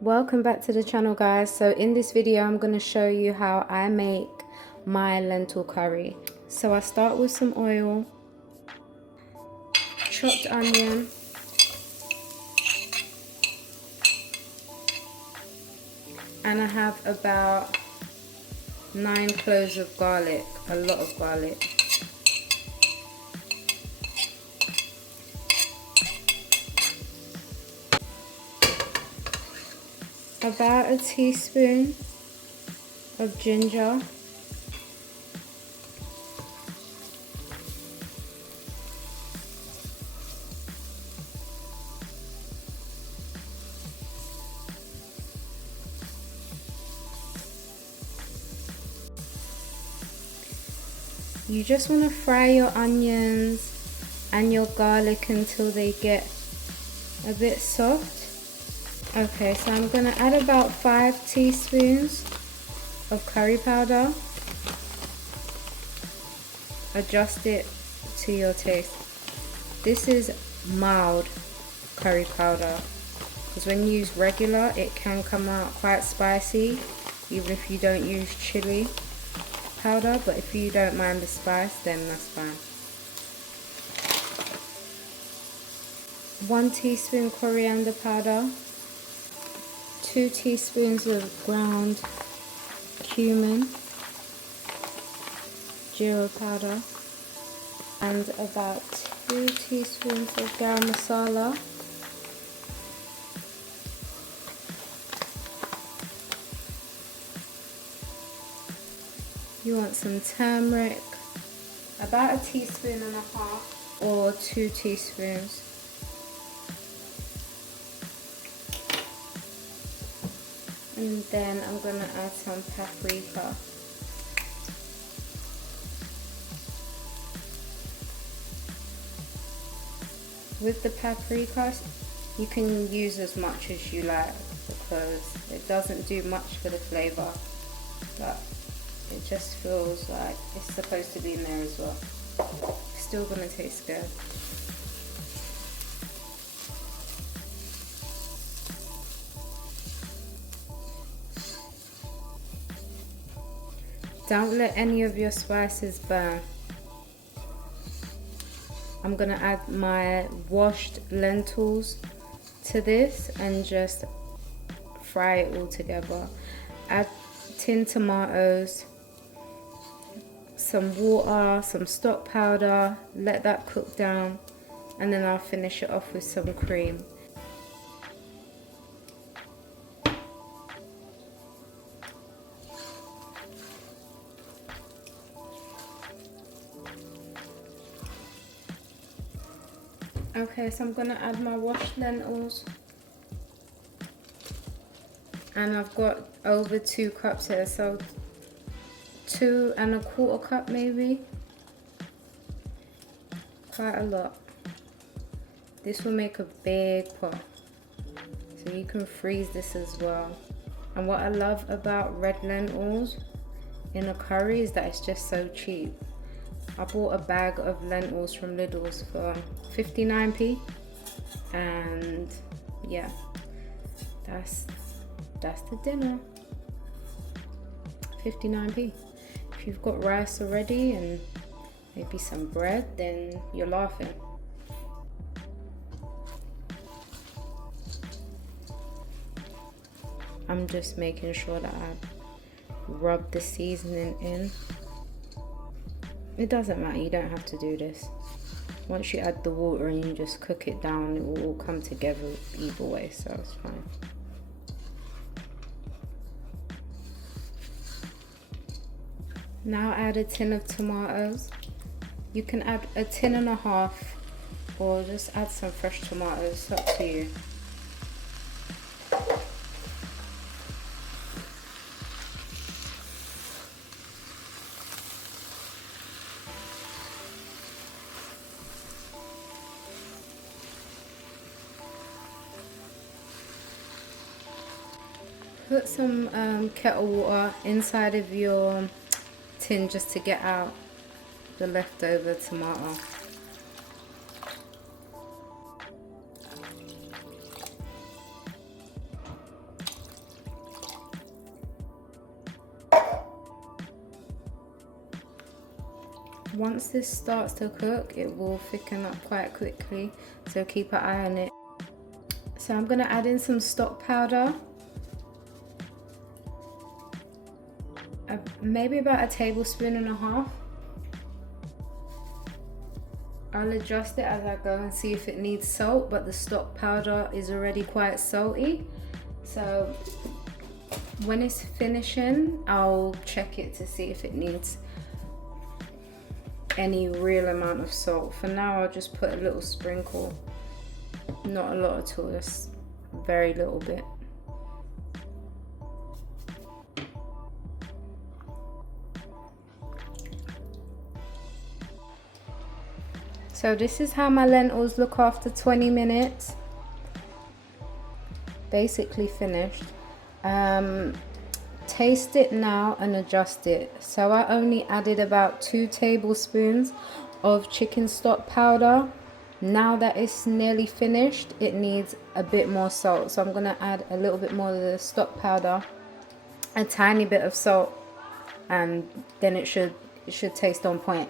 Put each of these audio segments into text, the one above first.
Welcome back to the channel, guys. So in this video I'm going to show you how I make my lentil curry. So I start with some oil, chopped onion, and I have about 9 cloves of garlic, a lot of garlic. About a teaspoon of ginger. You just want to fry your onions and your garlic until they get a bit soft. Okay, so I'm going to add about 5 teaspoons of curry powder. Adjust it to your taste. This is mild curry powder, because when you use regular it can come out quite spicy, even if you don't use chili powder. But if you don't mind the spice, then that's fine. 1 teaspoon coriander powder, 2 teaspoons of ground cumin, jeera powder, and about 2 teaspoons of garam masala. You want some turmeric, about 1.5 teaspoons or 2 teaspoons. And then I'm going to add some paprika. With the paprika, you can use as much as you like, because it doesn't do much for the flavor, but it just feels like it's supposed to be in there as well. Still gonna taste good. Don't let any of your spices burn. I'm gonna add my washed lentils to this and just fry it all together. Add tinned tomatoes, some water, some stock powder, let that cook down, and then I'll finish it off with some cream. Okay, so I'm gonna add my washed lentils, and I've got over 2 cups here, so 2 1/4 cup maybe. Quite a lot. This will make a big pot, so you can freeze this as well. And what I love about red lentils in a curry is that it's just so cheap. I bought a bag of lentils from Lidl's for 59p, and yeah, that's the dinner. 59p. If you've got rice already and maybe some bread, then you're laughing. I'm just making sure that I rub the seasoning in. It doesn't matter, you don't have to do this. Once you add the water and you just cook it down, it will all come together either way, so it's fine. Now add a tin of tomatoes. You can add a 1.5 tins or just add some fresh tomatoes, it's up to you. Put some kettle water inside of your tin just to get out the leftover tomato. Once this starts to cook, it will thicken up quite quickly, so keep an eye on it. So I'm gonna add in some stock powder. Maybe about 1.5 tablespoons. I'll adjust it as I go and see if it needs salt, but the stock powder is already quite salty. So when it's finishing, I'll check it to see if it needs any real amount of salt. For now, I'll just put a little sprinkle. Not a lot at all, just very little bit. So this is how my lentils look after 20 minutes. Basically finished. Taste it now and adjust it. So I only added about 2 tablespoons of chicken stock powder. Now that it's nearly finished, it needs a bit more salt. So I'm gonna add a little bit more of the stock powder, a tiny bit of salt, and then it should taste on point.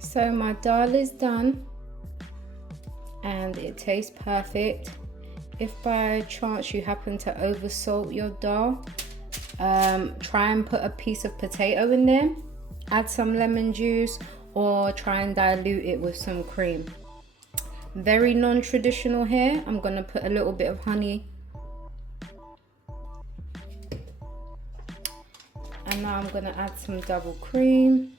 So my dal is done and it tastes perfect. If by chance you happen to over salt your dal, try and put a piece of potato in there, add some lemon juice, or try and dilute it with some cream. Very non-traditional here. I'm gonna put a little bit of honey, and now I'm gonna add some double cream.